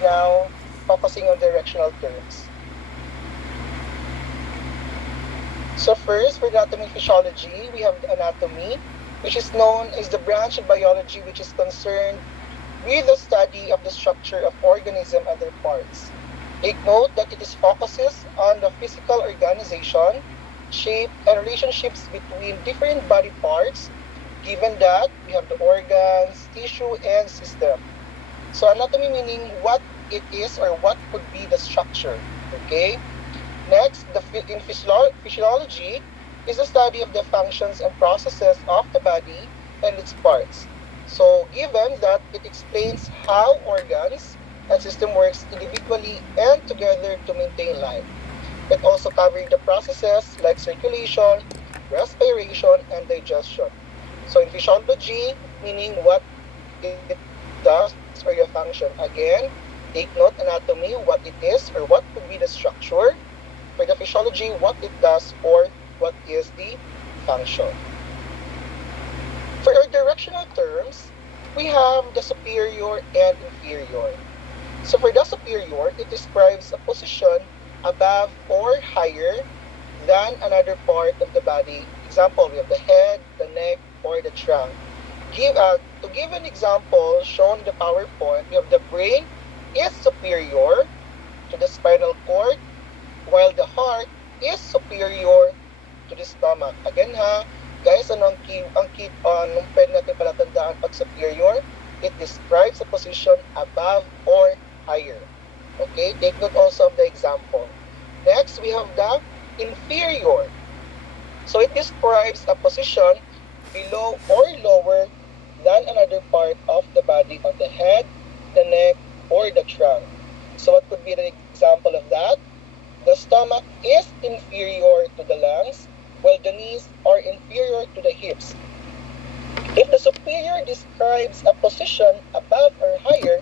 now focusing on directional terms. So first, for anatomy and physiology, we have the anatomy, which is known as the branch of biology which is concerned with the study of the structure of organism and their parts. Take note that it is focuses on the physical organization, shape, and relationships between different body parts, given that we have the organs, tissue, and system. So anatomy meaning what it is or what could be the structure. Okay. Next, in physiology is the study of the functions and processes of the body and its parts. So given that it explains how organs and system works individually and together to maintain life. It also covering the processes like circulation, respiration, and digestion. So in physiology, meaning what it does or the function. Again, take note anatomy, what it is or what could be the structure. For the physiology, what it does or what is the function. For our directional terms, we have the superior and inferior. So for the superior, it describes a position above or higher than another part of the body. Example, we have the head, the neck, or the trunk. To give an example shown in the PowerPoint, we have the brain is superior to the spinal cord, while the heart is superior to the stomach. Again ha, guys, anong pwede natin palatandaan pag superior? It describes a position above or higher. Okay, take note also of the example. Next, we have the inferior. So it describes a position below or lower than another part of the body on the head, the neck, or the trunk. So what could be the example of that? The stomach is inferior to the lungs, while the knees are inferior to the hips. If the superior describes a position above or higher,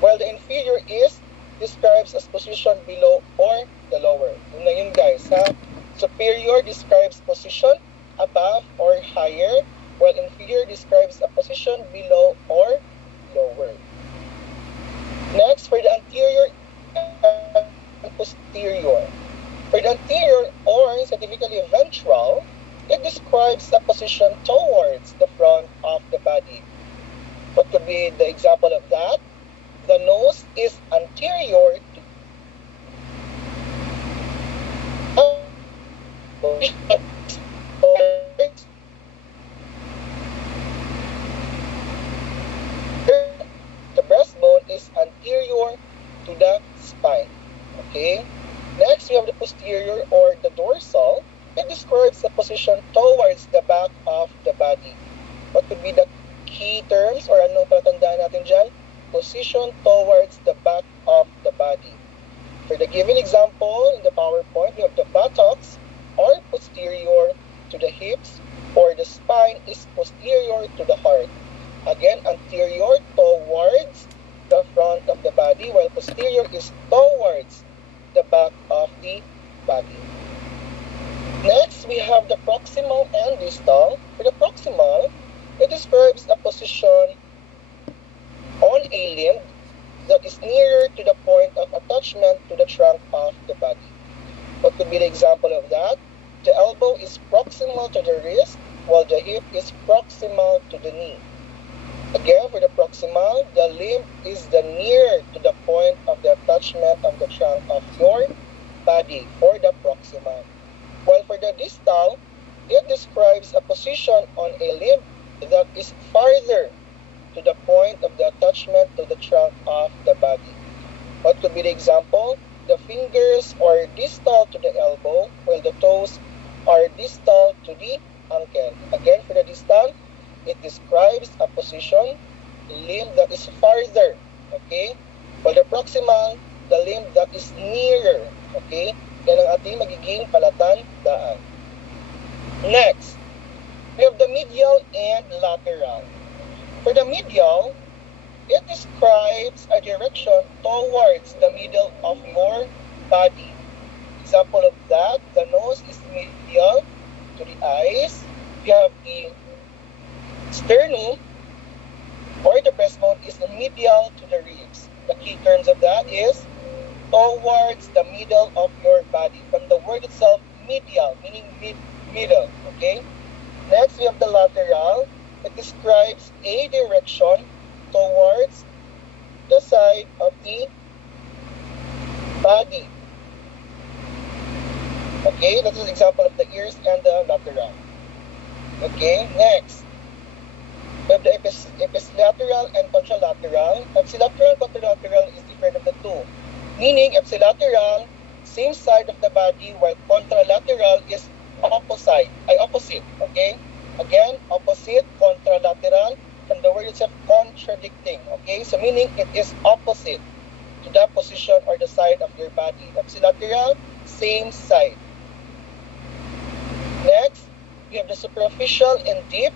while the inferior is describes a position below or the lower. Yun na yun guys ha. Superior describes position above or higher, while inferior describes a position below or lower. Next, for the anterior and posterior. For the anterior or scientifically ventral, it describes a position towards the front of the body. What could be the example of that? The nose is anterior to the breastbone is anterior to the spine. Okay. Next, we have the posterior or the dorsal. It describes the position towards the back of the body. What could be the key terms or anong palatandaan natin dyan? Position towards the back of the body. For the given example in the PowerPoint, we have the buttocks are posterior to the hips, or the spine is posterior to the heart. Again, anterior towards the front of the body, while posterior is towards the back of the body. Next, we have the proximal and distal. For the proximal, it describes a position on a limb that is nearer to the point of attachment to the trunk of the body. What could be the example of that? The elbow is proximal to the wrist, while the hip is proximal to the knee. Again, for the proximal, the limb is the near to the point of the attachment of the trunk of your body for the proximal. While for the distal, it describes a position on a limb that is farther to the point of the attachment to the trunk of the body. What could be the example? The fingers are distal to the elbow, while the toes are distal to the ankle. Again, for the distal, it describes a position, limb that is farther, okay? While the proximal, the limb that is nearer, okay? Yan ang ating magiging palatandaan. Next, we have the medial and lateral. For the medial, it describes a direction towards the middle of your body. Example of that, the nose is medial to the eyes. We have the sternum or the breastbone is medial to the ribs. The key terms of that is towards the middle of your body. From the word itself, medial, meaning middle, okay? Next, we have the lateral. It describes a direction towards the side of the body. Okay, that is an example of the ears and the lateral. Okay, next, we have the epilateral and contralateral. Epilateral and contralateral is different of the two. Meaning, epilateral, same side of the body, while contralateral is opposite, okay? Again, opposite, contralateral, from the word itself, contradicting, okay? So meaning it is opposite to the position or the side of your body. Epilateral, same side. Next, we have the superficial and deep.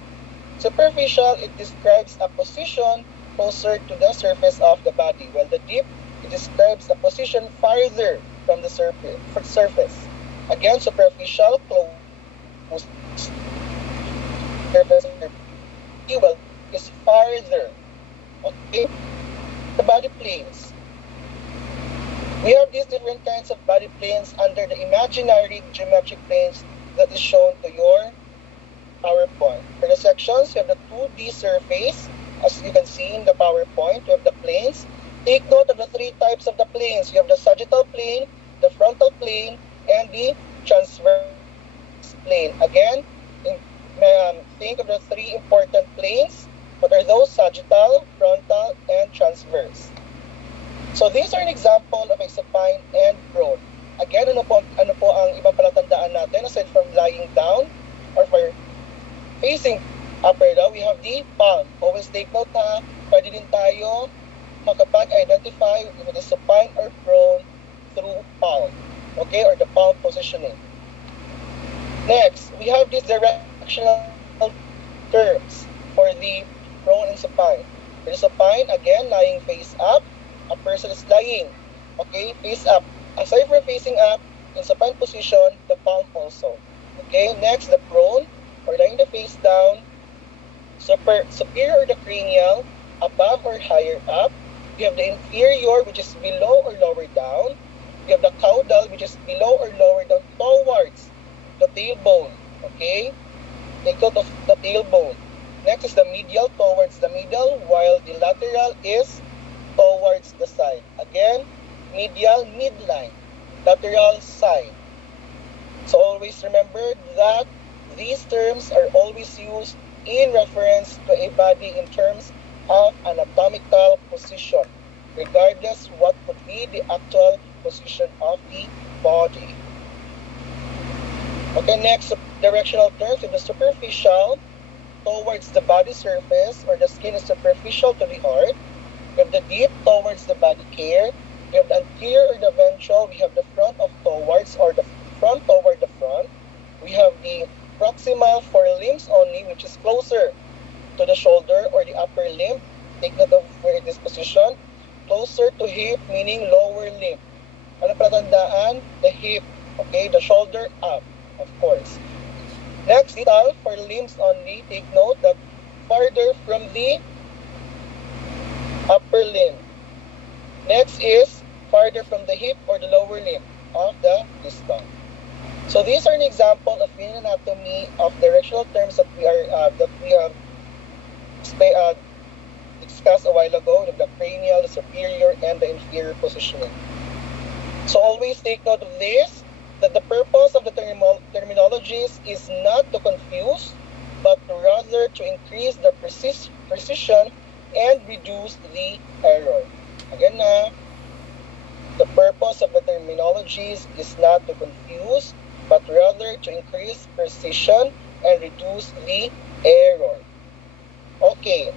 Superficial, it describes a position closer to the surface of the body, while the deep, it describes a position farther from the surface. Again, superficial, close surface of the body, well, is farther. Okay? The body planes. We have these different kinds of body planes under the imaginary geometric planes that is shown to your PowerPoint. For the sections, you have the 2D surface, as you can see in the PowerPoint. You have the planes. Take note of the three types of the planes. You have the sagittal plane, the frontal plane, and the transverse plane. Again, think of the three important planes. What are those? Sagittal, frontal, and transverse. So these are an example of a supine and prone. Again, ano po ang ibang palatandaan natin aside from lying down or for facing upper down, we have the palm. Always take note na pwede din tayo makapag-identify if it is supine or prone through palm. Okay, or the palm positioning. Next, we have these directional terms for the prone and supine. For the supine, again, lying face up. A person is lying, okay, face up. Aside from facing up, in supine position, the palm also. Okay, next, the prone, or lying the face down, superior or the cranial, above or higher up. You have the inferior, which is below or lower down. You have the caudal, which is below or lower down towards the tailbone. Okay, take note of the tailbone. Next is the medial, towards the middle, while the lateral is towards the side. Again, medial, midline, lateral, side. So always remember that these terms are always used in reference to a body in terms of anatomical position, regardless what could be the actual position of the body. Okay, next, directional terms. In the superficial, towards the body surface, or the skin is superficial to the heart. We have the deep, towards the body care. We have the anterior or the ventral. We have the front of towards, or the front toward the front. We have the proximal for limbs only, which is closer to the shoulder or the upper limb. Take note of where it is positioned. Closer to hip, meaning lower limb. Ano palatandaan? The hip. Okay, the shoulder up, of course. Next, distal for limbs only. Take note that farther from the upper limb. Next is farther from the hip or the lower limb of the distal. So these are an example of in anatomy of directional terms that we have discussed a while ago, the cranial, the superior, and the inferior positioning. So always take note of this, that the purpose of the terminologies is not to confuse, but rather to increase the precision and reduce the error. Again the purpose of the terminologies is not to confuse, but rather to increase precision and reduce the error. Okay,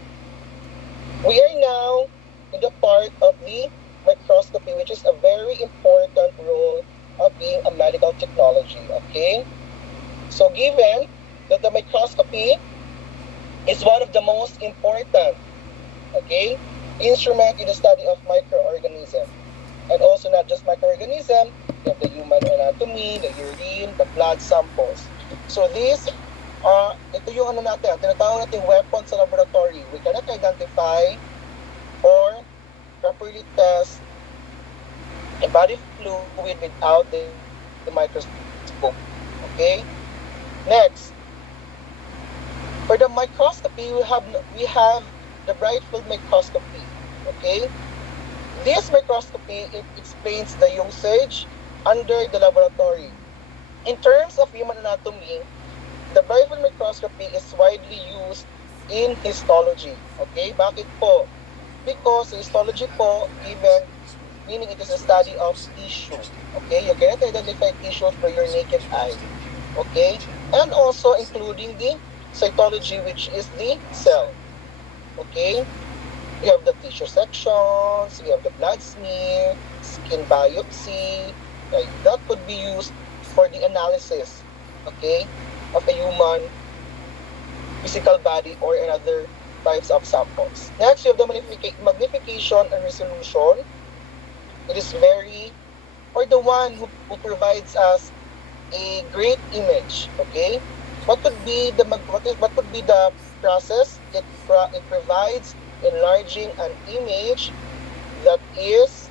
we are now in the part of the microscopy, which is a very important role of being a medical technology. Okay, so given that the microscopy is one of the most important, okay, instrument in the study of microorganism, and also not just microorganism, you have the human anatomy, the urine, the blood samples. So these ito yung tinatawag natin weapons sa laboratory. We cannot identify or properly test a body fluid without the microscope. Okay? Next, for the microscopy, we have the bright field microscopy. Okay? This microscopy it explains the usage under the laboratory. In terms of human anatomy, the bright field microscopy is widely used in histology. Okay? Bakit po? Because histology po, even meaning it is a study of tissue. Okay? You cannot identify tissues by your naked eye. Okay? And also including the cytology, which is the cell. Okay? You have the tissue sections, you have the blood smear, skin biopsy. Right? That could be used for the analysis, okay, of a human physical body or another types of samples. Next, you have the magnification and resolution. It is very, or the one who provides us a great image. Okay, what could be the process? It provides enlarging an image that is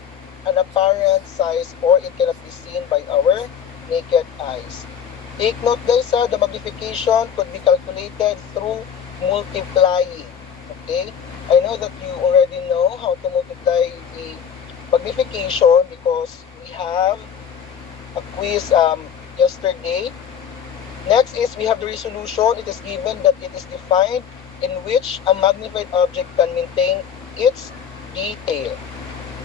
an apparent size or it cannot be seen by our naked eyes. Take note guys, the magnification could be calculated through multiplying. Okay, I know that you already know how to multiply the magnification because we have a quiz yesterday. Next is we have the resolution. It is given that it is defined in which a magnified object can maintain its detail.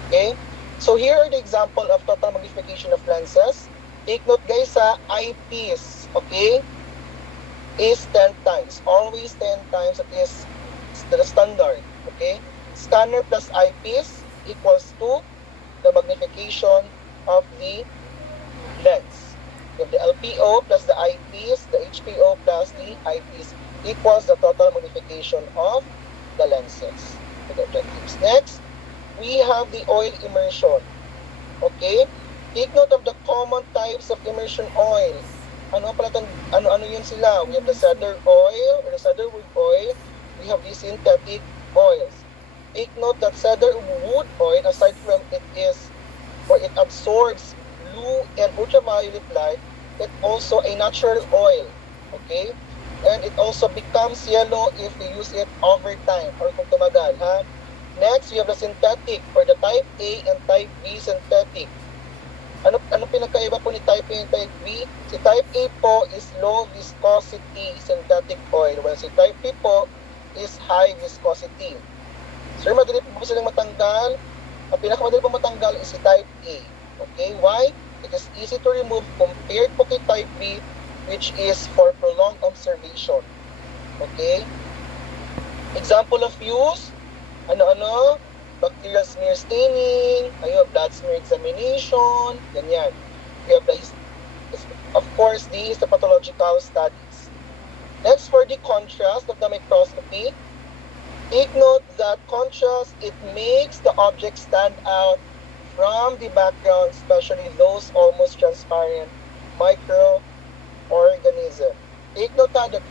Okay? So here are the example of total magnification of lenses. Take note guys, eyepiece, okay, is 10 times. Always 10 times. It is the standard. Okay? Scanner plus eyepiece equals to the magnification of the lens. You have the LPO plus the eyepiece, the HPO plus the eyepiece equals the total magnification of the lenses. The objectives. Next, we have the oil immersion. Okay? Take note of the common types of immersion oil. Ano yun sila? We have the cedar oil or the cedarwood oil. We have the synthetic oils. Take note that cedar wood oil, aside from it is or it absorbs blue and ultraviolet light, it also a natural oil. Okay? And it also becomes yellow if we use it over time or kung tumagal. Ha? Next, we have the synthetic or the type A and type B synthetic. Ano pinagkaiba po ni type A and type B? Si type A po is low viscosity synthetic oil, while si type B po is high viscosity. Sir, madali po ba silang matanggal? Ang pinakamadali po matanggal is si type A. Okay, why? It is easy to remove compared po kay type B, which is for prolonged observation. Okay? Example of use, ano-ano? Bacterial smear staining, blood smear examination, ganyan. We have of course, the histopathological studies. Next, for the contrast of the microscopy, take note that contrast, it makes the object stand out from the background, especially those almost transparent microorganisms. Take note that the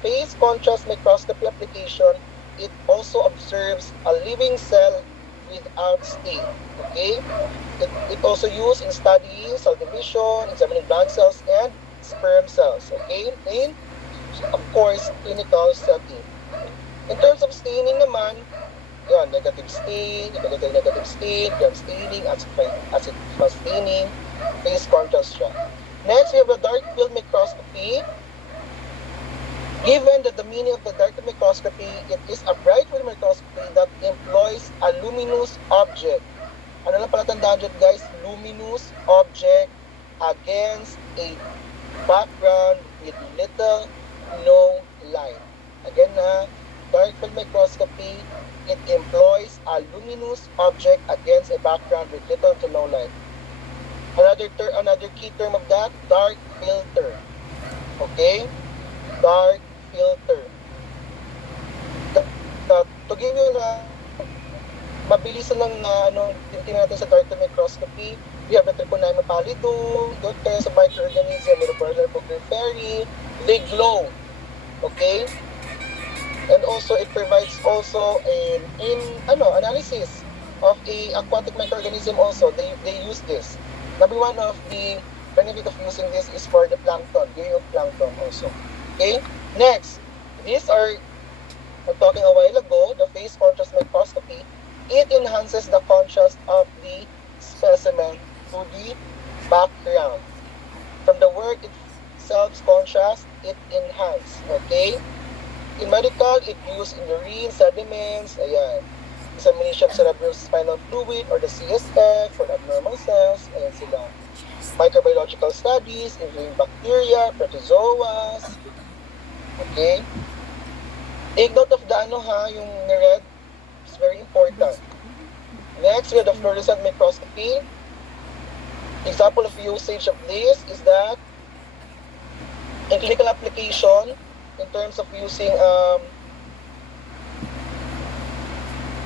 phase contrast microscopy application, it also observes a living cell without stain. Okay? It also used in studying cell division, examining blood cells, and sperm cells. Okay? In, of course, clinical setting. In terms of staining naman, yan, negative stain, negative stain, gram staining, acid staining, phase contrast siya. Next, we have the dark field microscopy. Given that the meaning of the dark field microscopy, it is a bright field microscopy that employs a luminous object. Ano lang pala tandaan dyan guys? Luminous object against a background with little, no light. Again na, dark field microscopy, it employs a luminous object against a background with little to no light. Another key term of that, dark filter. Okay? Dark filter. To give you mabilisan ng tingnan natin sa dark field microscopy, we have the Trichonema pallidum, good kinds of microorganism, Myrroporella puggriferi, they glow. Okay? And also it provides also an analysis of a aquatic microorganism also. They use this. Number one of the benefit of using this is for the plankton, viewing of plankton also. Okay? Next, these are, I'm talking a while ago, the phase contrast microscopy. It enhances the contrast of the specimen to the background. From the word itself, contrast, it enhance. Okay? In medical, it used in urine, sediments, ayan. Examination of cerebrospinal fluid or the CSF for abnormal cells, ayan sila. Microbiological studies, including bacteria, protozoas. Okay? Take note of the ano ha, yung red. It's very important. Next, we have the fluorescent microscopy. Example of usage of this is that in clinical application, in terms of using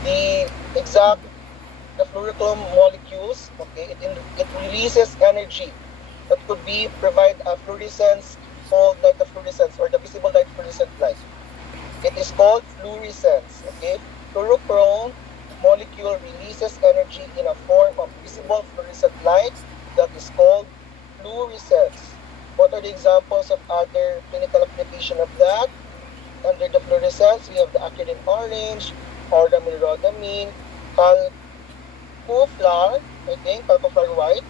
the exact the fluorochrome molecules, okay, it releases energy that could be provide a fluorescence called light of fluorescence or the visible light fluorescent light. It is called fluorescence. Okay, fluorochrome molecule releases energy in a form of visible fluorescent light that is called fluorescence. What are the examples of other clinical application of that? Under the fluorescence, we have the acridine orange, ordamine rhodamine, calcuflar, I think, calcuflar white.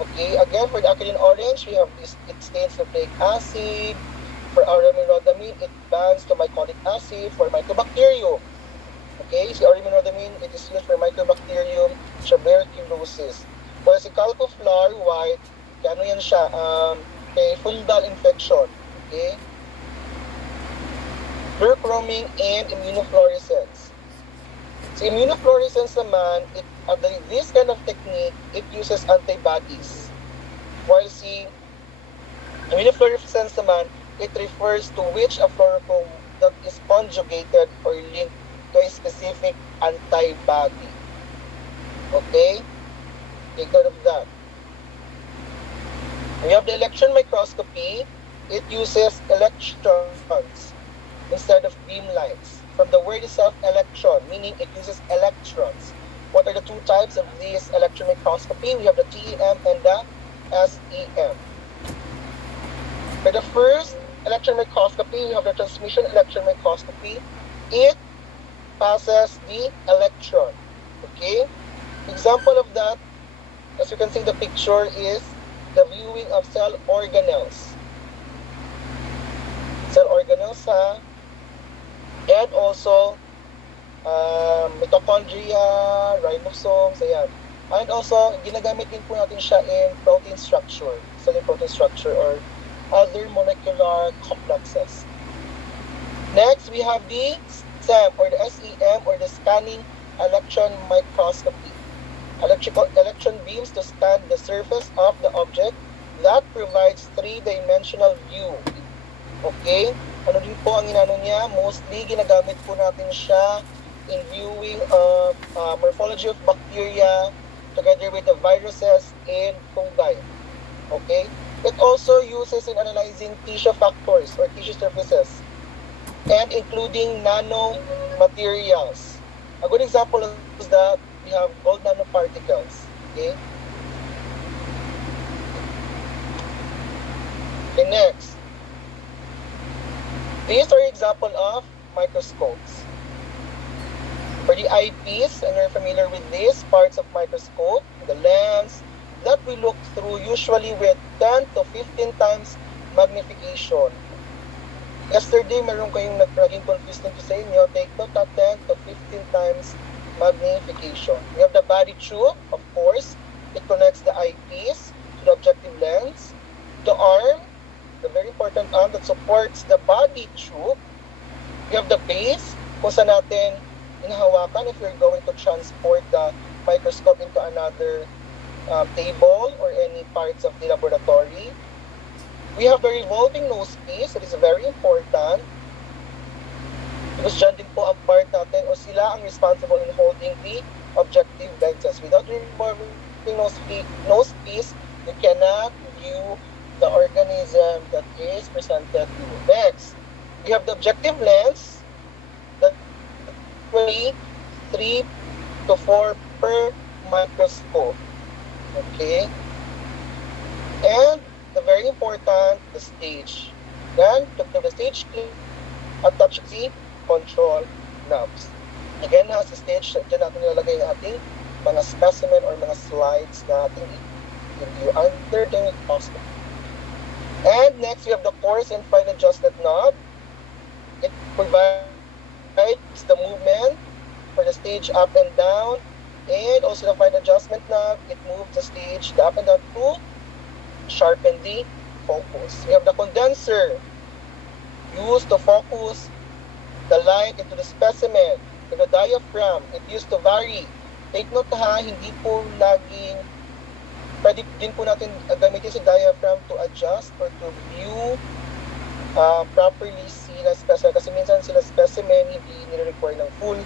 Okay, again, for the acridine orange, we have this, it stains nucleic acid. For ordamine rhodamine, it binds to myconic acid. For mycobacterium, okay, si ordamine rhodamine, it is used for mycobacterium tuberculosis. For si calcuflar white, ano yan siya, kay fungal infection. Okay? Fluorochroming and immunofluorescence. So immunofluorescence naman, this kind of technique, it uses antibodies. While si immunofluorescence naman, it refers to which a fluorochrome that is conjugated or linked to a specific antibody. Okay? Take note of that. We have the electron microscopy. It uses electrons instead of beam lights. From the word itself, electron, meaning it uses electrons. What are the two types of this electron microscopy? We have the TEM and the SEM. For the first electron microscopy, we have the transmission electron microscopy. It passes the electron. Okay? Example of that, as you can see, the picture is the viewing of cell organelles. Cell organelles, ha? And also, mitochondria, ribosomes, ayan. And also, ginagamit din po natin siya in protein structure. So, in protein structure or other molecular complexes. Next, we have the SEM or the SEM or the scanning electron microscopy. Electron beams to scan the surface of the object that provides three-dimensional view. Okay? Ano din po ang inano niya? Mostly, ginagamit po natin siya in viewing of morphology of bacteria together with the viruses and fungi. Okay? It also uses in analyzing tissue factors or tissue surfaces and including nanomaterials. A good example is that we have gold nanoparticles. Okay? Okay, next. These are example of microscopes. For the eyepiece, and you're familiar with these parts of microscope, the lens, that we look through usually with 10 to 15 times magnification. Yesterday, meron kayong naging confused nito sa inyo. Take note na 10 to 15 times magnification. We have the body tube, of course. It connects the eyepiece to the objective lens. The arm, the very important arm that supports the body tube. We have the base, kung saan natin inahawakan if we're going to transport the microscope into another table or any parts of the laboratory. We have the revolving nose piece. It is very important because dyan din po ang part natin o sila ang responsible in holding the objective lenses. Without revolving nose piece, you cannot view the organism that is presented to you. Next, we have the objective lens that three to 4 per microscope. Okay? And the very important, the stage. Then, to the stage click, attach the control knobs. Again, ha, sa stage, dyan natin nilalagay yung ating mga specimen or mga slides na ating review under the microscope. And next, we have the coarse and fine adjusted knob. It provides the movement for the stage up and down, and also the fine adjustment knob. It moves the stage the up and down to sharpen the focus. We have the condenser used to focus the light into the specimen. And the diaphragm, it used to vary. Take note ha, hindi po laging pwede din po natin gamitin si diaphragm to adjust or to view properly sila specimen. Kasi minsan sila specimen hindi nire-require ng full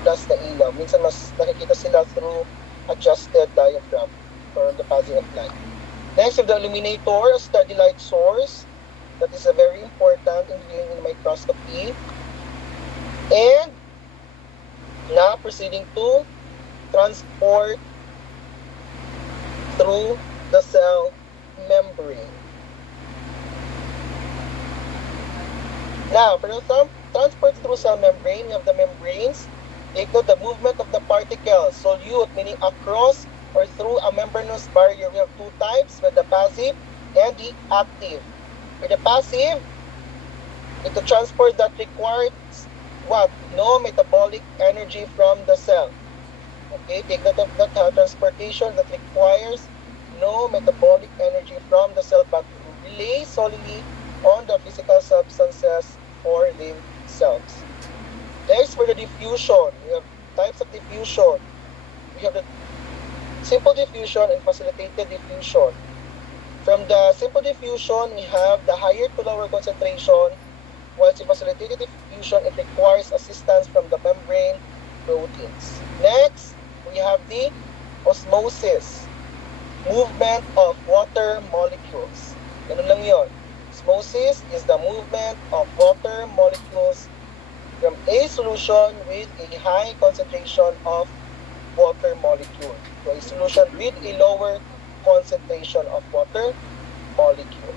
plus na ilaw. Minsan mas nakikita sila through adjusted diaphragm for the passing of light. Next, we have the illuminator, a steady light source. That is a very important in viewing in microscopy. And now proceeding to transport through the cell membrane. Now, for the transport through cell membrane, we have the membranes. Take note the movement of the particles, solute, meaning across or through a membranous barrier. We have two types, with the passive and the active. With the passive, it's a transport that requires what? No metabolic energy from the cell. Okay, take note of that transportation that requires no metabolic energy from the cell but relies solely on the physical substances for living cells. Next, for the diffusion, we have types of diffusion. We have the simple diffusion and facilitated diffusion. From the simple diffusion, we have the higher to lower concentration, whilst in facilitated diffusion, it requires assistance from the membrane proteins. Next, we have the osmosis, movement of water molecules. Ganun lang yun. Osmosis is the movement of water molecules from a solution with a high concentration of water molecule to a solution with a lower concentration of water molecule.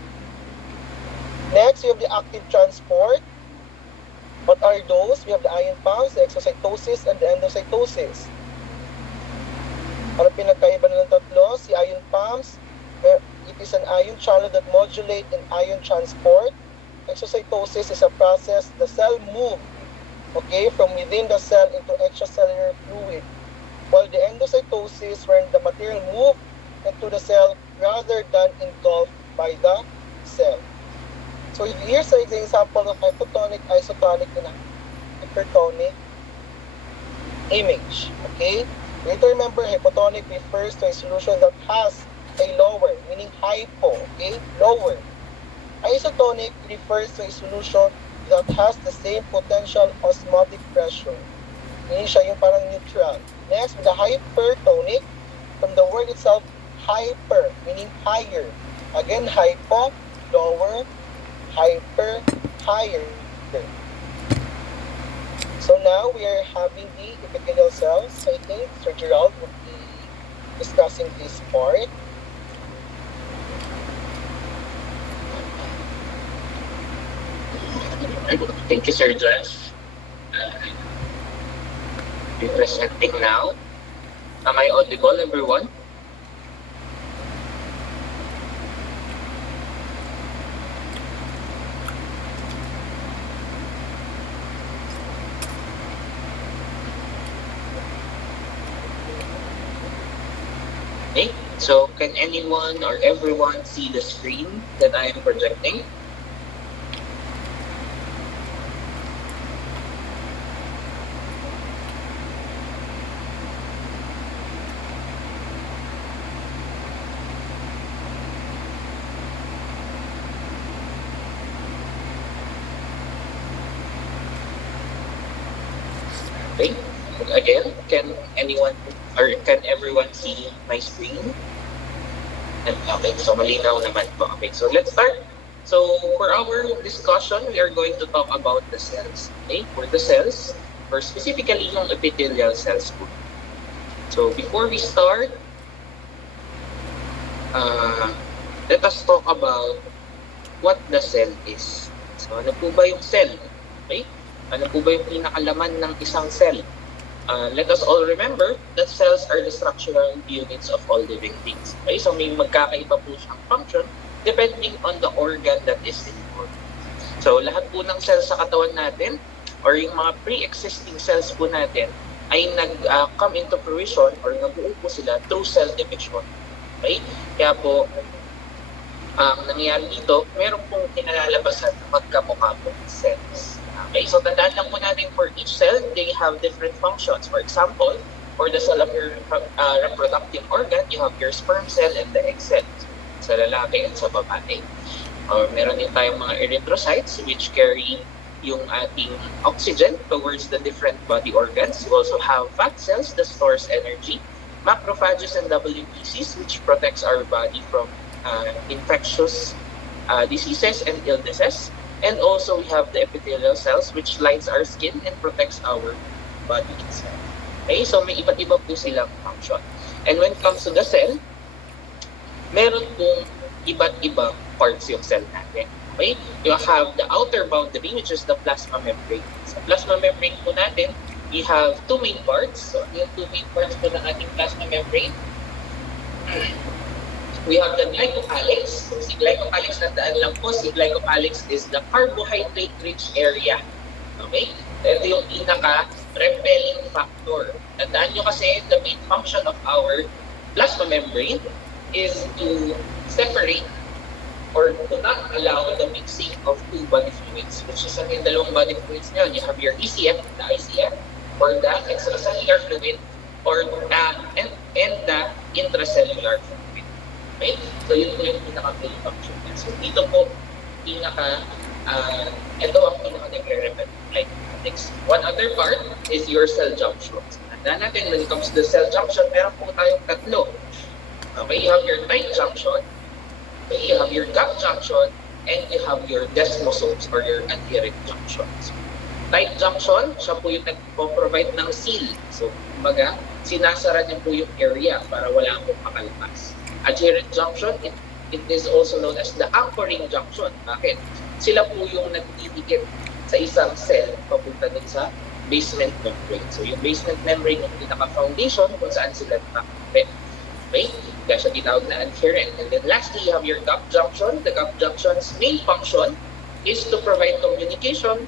Next, we have the active transport. What are those? We have the ion pumps, the exocytosis, and the endocytosis. Ano pinagkaiba ng tatlo? Si ion pumps, it is an ion channel that modulate in ion transport. Exocytosis is a process the cell move, okay, from within the cell into extracellular fluid. While the endocytosis, when the material move into the cell rather than engulfed by the cell. So here's an example of hypotonic, isotonic, and hypertonic image. Okay? You need to remember hypotonic refers to a solution that has a lower, meaning hypo, okay? Lower. Isotonic refers to a solution that has the same potential osmotic pressure. Meaning siya yung parang neutral. Next, with the hypertonic, from the word itself, hyper, meaning higher. Again, hypo, lower, hyper, higher. So now we are having the epithelial cells. I think Sir Gerald will be discussing this part. Thank you, Sir Josh. Be presenting now. Am I audible, everyone? Okay, so can anyone or everyone see the screen that I am projecting? Okay, again, can anyone or can everyone see my screen? And okay, so malinaw naman po. Okay, so let's start. So for our discussion, we are going to talk about the cells. Okay, for the cells, or specifically yung epithelial cells po. So before we start, let us talk about what the cell is. So ano po ba yung cell? Okay? Ano po ba yung pinakalaman ng isang cell? Let us all remember that cells are the structural units of all living things. Okay? So may magkakaiba po siyang function depending on the organ that is involved. So lahat po ng cells sa katawan natin or yung mga pre-existing cells po natin ay nag-come into fruition or nabuo po sila through cell division. Okay? Kaya po, ang nangyayari dito, meron pong kinalalabasan na magkamukha pong cells. Okay? So tandaan lang po natin for each cell, they have different functions. For example, for the cell of your reproductive organ, you have your sperm cell and the egg cell. Sa lalaki at sa babae. Meron din tayong mga erythrocytes which carry yung ating oxygen towards the different body organs. We also have fat cells that stores energy, macrophages and WBCs which protects our body from infectious diseases and illnesses. And also we have the epithelial cells which lines our skin and protects our body itself. Okay, so may iba't iba po silang function. And when it comes to the cell, meron pong iba't ibang parts yung cell natin. Okay? You have the outer boundary which is the plasma membrane. Sa plasma membrane po natin, we have two main parts. So, yung two main parts po ng ating plasma membrane, we have the glycocalyx. So, si glycocalyx, tandaan lang po, si glycocalyx is the carbohydrate-rich area. Okay? Ito yung pinaka-repelling factor. Tandaan nyo kasi, the main function of our plasma membrane is to separate or to not allow the mixing of two body fluids, which is yung dalawang body fluids nyo. You have your ECF, the ICF, or the extracellular fluid, or and the intracellular fluid. Okay? So yun po yung pinaka-main function niya. So dito po, ito ang pinaka-nagre-repel. Like, next, one other part is your cell junction. Tandaan natin, when it comes to the cell junction, meron po tayong tatlo. Okay, you have your tight junction, okay, you have your gap junction, and you have your desmosomes or your adherent junctions. Tight junction, siya po yung nagpo-provide ng seal. So, kumbaga, sinasara niya po yung area para wala akong makalpas. Adherent junction, it is also known as the anchoring junction. Bakit? Sila po yung nagdidikit sa isang cell papunta dun sa basement membrane. So, yung basement membrane yung pinaka-foundation kung saan sila nakakapit. Okay? Kaya siya tinawag na adherent. And then lastly, you have your gap junction. The gap junction's main function is to provide communication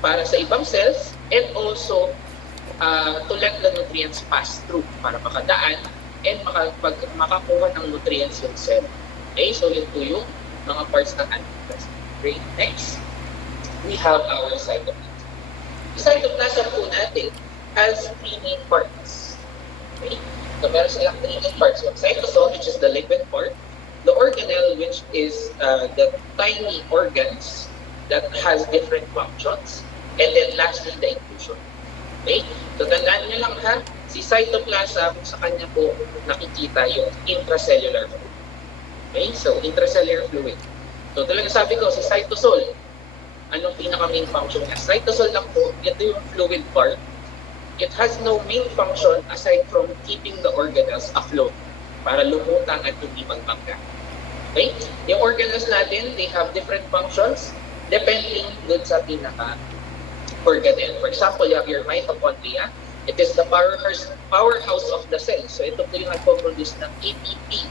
para sa ibang cells and also to let the nutrients pass through para makadaan and makakuha ng nutrients yung cell. Okay? So yun po yung mga parts ng antiplasma. Great. Next, we have our cytoplasm. The cytoplasm po natin has three main parts. Okay? So meron silang three main parts. Yung cytosol, which is the liquid part. The organelle, which is the tiny organs that has different functions. And then lastly, the inclusion. Okay? So tandaan nyo lang ha, si cytoplasm, sa kanya po nakikita yung intracellular fluid. Okay? So intracellular fluid. So talaga sabi ko, si cytosol, anong pinaka-main function niya? Cytosol lang po, ito yung fluid part. It has no main function aside from keeping the organelles afloat para lumutang at hindi magbangga. Okay? Yung organelles natin, they have different functions depending dun sa pinaka-organelle. For example, you have your mitochondria. It is the powerhouse of the cell. So ito po yung nagpo-produce ng ATP.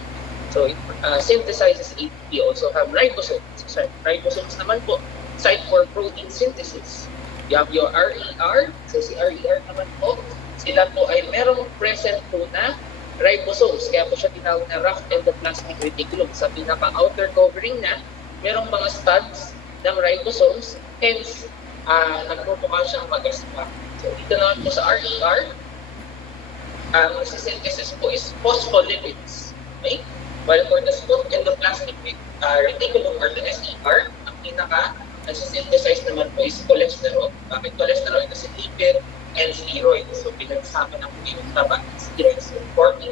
So it synthesizes ATP. Also have ribosomes. So ribosomes naman po, site for protein synthesis. You have your RER, so si RER naman po, sila po ay merong present po na ribosomes. Kaya po siya tinawag na rough endoplasmic reticulum. Sa pinaka-outer covering na, merong mga studs ng ribosomes, hence, nagpupukha siyang magaspa. So dito naman po sa RER, ang synthesis po is phospholipids. Okay? While for the smooth endoplasmic reticulum or the SER, ang nasa-synthesize naman po is cholesterol. Bakit cholesterol? Kasi lipid and steroids. So, pinagsama ng yung taba. Steroids forming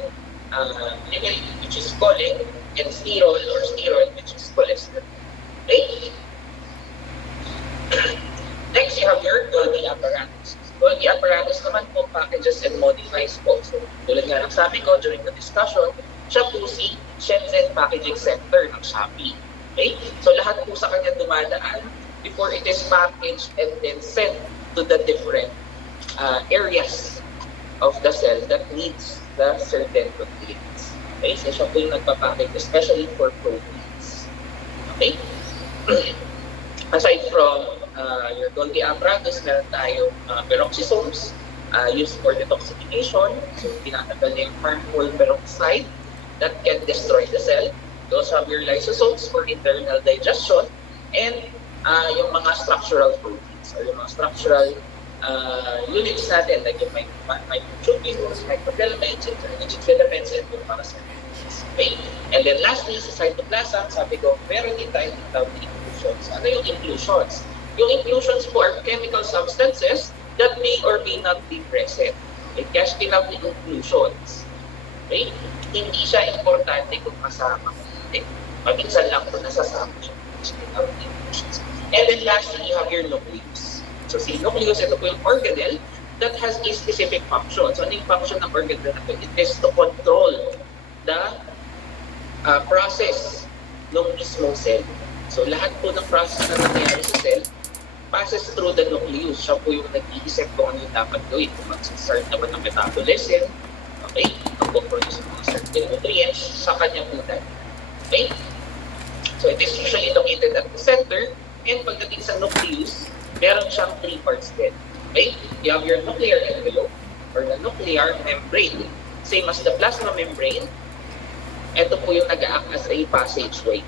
lipid, which is choline, and steroid or steroid, which is cholesterol. Okay? Next, you have your Golgi apparatus. Golgi apparatus naman po packages and modifies po. So, Tulad nga ng sabi ko during the discussion, siya po si Shenzhen Packaging Center ng Shopee. Okay? So lahat po sa kanya dumadaan before it is packaged and then sent to the different areas of the cell that needs the certain proteins. Okay? So siya po yung nagpapackage especially for proteins. Okay? Aside from your Golgi apparatus, meron tayong peroxisomes used for detoxification. So, tinatanggal na yung harmful peroxide that can destroy the cell. You also have your lysosomes for internal digestion and yung mga structural proteins or yung mga structural units natin like yung microtubules, microfilaments, intermediate filaments, and yung parasites. Okay? And then lastly, sa cytoplasm, sabi ko, meron din tayong tinatawag na inclusions. Ano yung inclusions? Yung inclusions po are chemical substances that may or may not be present. Okay? Kaya tinawag na inclusions. Okay? Hindi siya importante kung kasama. Okay? Maminsan lang kung nasasama siya. Inclusions. And then lastly, you have your nucleus. So si nucleus, ito po yung organelle that has a specific function. So ano yung function ng organelle na ito? It is to control the process ng mismong cell. So lahat po ng process na nangyayari sa cell passes through the nucleus. Siya po yung nag-iisip kung ano yung dapat gawin. Kung mag-start naman ng metabolism, okay, mag-produce ng mga certain nutrients sa kanya po dahil. Okay? So it is usually located at the center, and pagdating sa nucleus, meron siyang 3 parts din. Okay? You have your nuclear envelope or the nuclear membrane. Same as the plasma membrane, ito po yung nag-act as a passageway.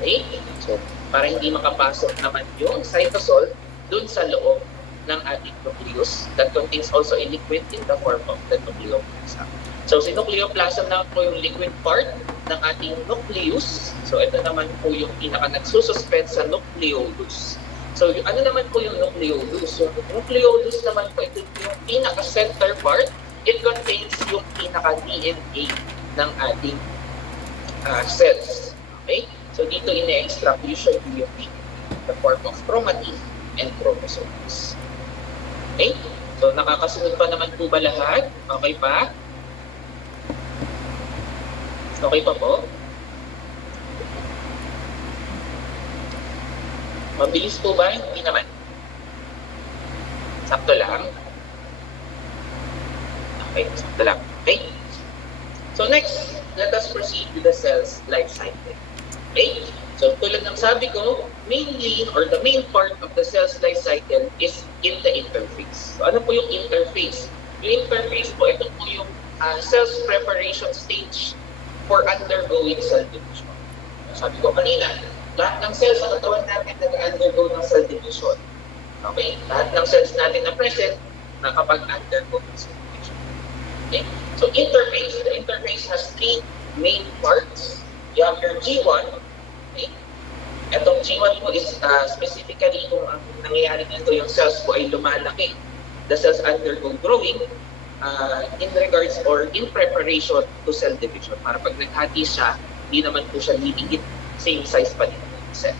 Okay? So, para hindi makapasok naman yung cytosol dun sa loob ng ating nucleus that contains also a liquid in the form of the nucleoplasm. So, si nucleoplasm na po yung liquid part ng ating nucleus. So, ito naman po yung pinaka-nagsususpend sa nucleolus. So, ano naman po yung nucleolus? So, nucleolus naman po, ito yung pinaka-center part. It contains yung pinaka-DNA ng ating cells. Okay? So, dito ine-extract usually yung the form of chromatin and chromosomes. Okay? So, nakakasunod pa naman po ba lahat? Okay pa? Okay pa po? Mabilis po ba? Hindi naman. Sakto lang. Okay, sakto lang. Okay? So next, let us proceed with the cell's life cycle. Okay? So tulad ng sabi ko, mainly or the main part of the cell's life cycle is in the interface. So ano po yung interface? Yung interface po, ito po yung cell's preparation stage for undergoing cell division. Sabi ko kanina, lahat ng cells sa katawan natin nag-undergo ng cell division. Okay? Lahat ng cells natin na present nakapag-undergo ng cell division. Okay? So interface, the interface has 3 main parts. You have your G1. Okay? Itong G1 po is specifically kung ang nangyayari nito yung cells po ay lumalaki. The cells undergo growing in regards or in preparation to cell division. Para pag naghati siya, hindi naman po siya liligit. Same size pa din ng cell.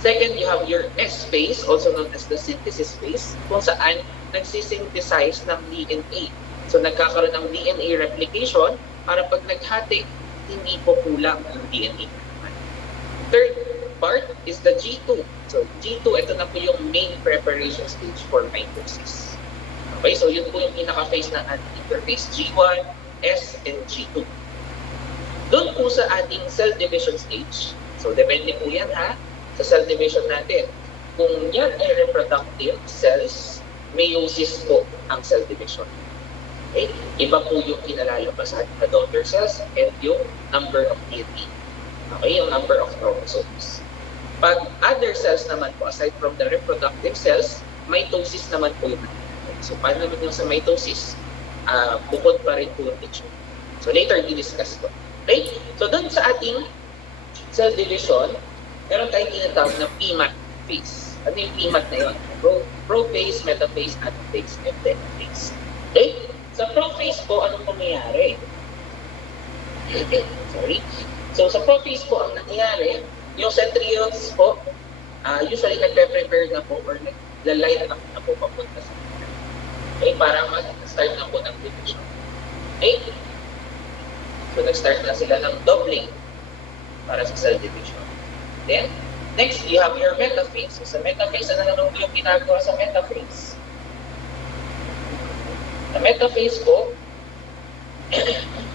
Second, you have your S phase, also known as the synthesis phase, kung saan nagsisynthesize ng DNA. So nagkakaroon ng DNA replication para pag naghati, hindi po kulang ang DNA. Third part is the G2. So G2, ito na po yung main preparation stage for mitosis. Okay, so yun po yung pinaka-phase ng ating interface, G1, S, and G2. Doon po sa ating cell division stage, so depende po yan sa cell division natin. Kung yan ay reproductive cells, meiosis po ang cell division. Okay? Iba po yung kinalalabasan na daughter cells and yung number of DNA. Okay? Yung number of chromosomes. Pag other cells naman po, aside from the reproductive cells, mitosis naman po yung nangyayari. So, paano naman yung sa mitosis? Bukod pa rin po yung tissue. So, later, i-discuss ko. Okay? So, doon sa ating cell division, meron tayong tinatawag na PMAT phase. Ano yung PMAT na yun? Prophase, metaphase, anaphase, and telophase. Okay? Sa prophase po, anong nangyayari? Sorry. So, sa prophase po, ang nangyayari, yung centrioles po, usually nagpe-prepare na po or nagla-line up na po papunta sa okay, para mag-start na po ng division. Okay? So, nag-start na sila ng doubling para sa cell division. Then, next, you have your metaphase. So, sa metaphase, ano naman po yung ginagawa sa metaphase? Sa metaphase po,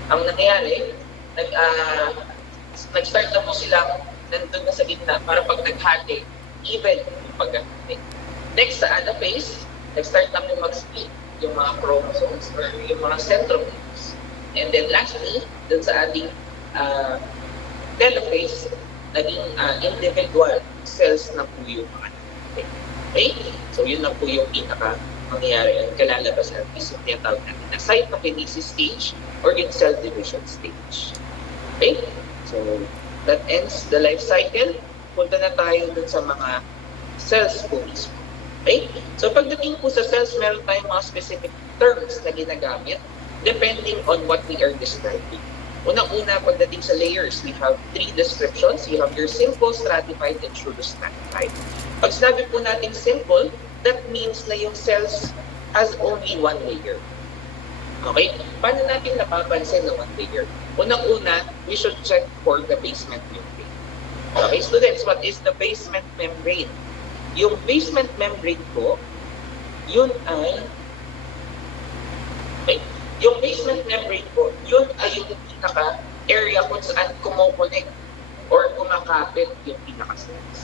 ang nangyayari, nag-start na po sila nandun na sa gitna para pag naghati, even yung paghati. Next, sa anaphase, nag-start na po mag-split yung mga chromosomes or yung mga centromeres. And then lastly, dun sa ating telophase, naging individual cells na po yung mga natin. Okay? So yun na po yung pinaka mangyayari ang kalalabasan is yung tinatawag natin na cytokinesis stage or yung cell division stage. Okay? So that ends the life cycle. Punta na tayo dun sa mga cells po mismo. Okay? So pagdating po sa cells, meron tayong mga specific terms na ginagamit depending on what we are describing. Unang-una, pagdating sa layers, we have three descriptions. You have your simple, stratified, and pseudostratified. Pag sinabi po natin simple, that means na yung cells has only one layer. Okay? Paano natin napapansin na one layer? Unang-una, we should check for the basement membrane. Okay, students, what is the basement membrane? Yung basement membrane po, yun ay yung basement membrane po, yun ay yung pinaka-area kung saan kumokonek or kumakapit yung pinaka-cells.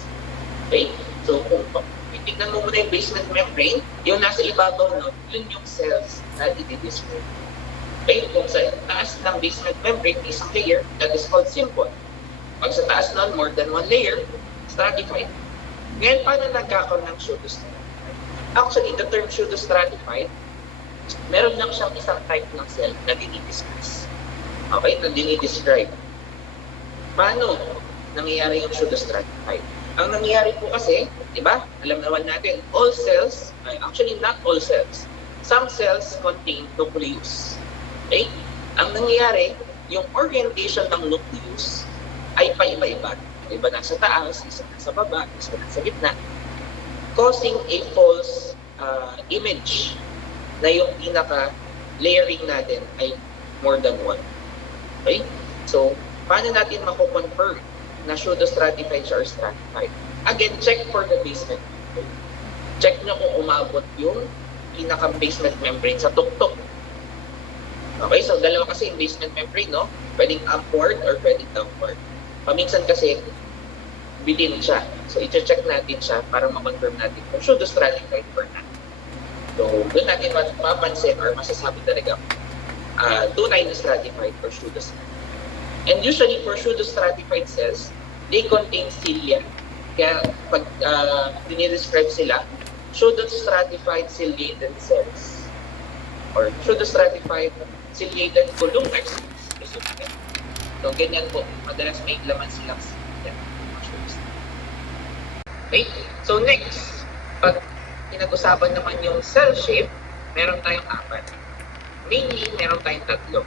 Okay? So, kung titignan mo muna yung basement membrane, yung nasa ibabaw nun, yun yung cells na i-display. Okay? Kung sa taas ng basement membrane, isang layer, that is called simple. Pag sa taas nun, more than one layer, stratified. Ngayon, paano nagkakaroon ng pseudostratified? Actually, the term pseudostratified, meron lang siyang isang type ng cell na dinidiscuss. Okay, na dinidescribe. Paano nangyayari yung pseudostratified? Ang nangyayari po kasi, di ba, alam naman natin, all cells, actually not all cells, some cells contain nucleus. Okay? Ang nangyayari, yung orientation ng nucleus ay paiba-iba. Iba nasa taas, isa nasa baba, isa nasa gitna, causing a false image na yung pinaka-layering natin ay more than one. Okay? So, paano natin mako-confirm na pseudostratified siya or stratified? Again, check for the basement membrane. Check nyo kung umabot yung pinaka-basement membrane sa tuktok. Okay? So, dalawa kasi yung basement membrane, no? Pwedeng upward or pwedeng downward. Paminsan kasi, within siya. So, i-check natin siya para ma-confirm natin kung pseudostratified or not. So, doon natin mapapansin or masasabi talaga tunay na stratified or pseudostratified. And usually, for pseudostratified cells, they contain cilia. Kaya pag dinidescribe sila, pseudostratified ciliated cells or pseudostratified ciliated columnar cells. So, ganyan po. Madalas may laman silang cilia. Okay? So, next, pag pinag-usapan naman yung cell shape, meron tayong apat. Mainly, meron tayong tatlo.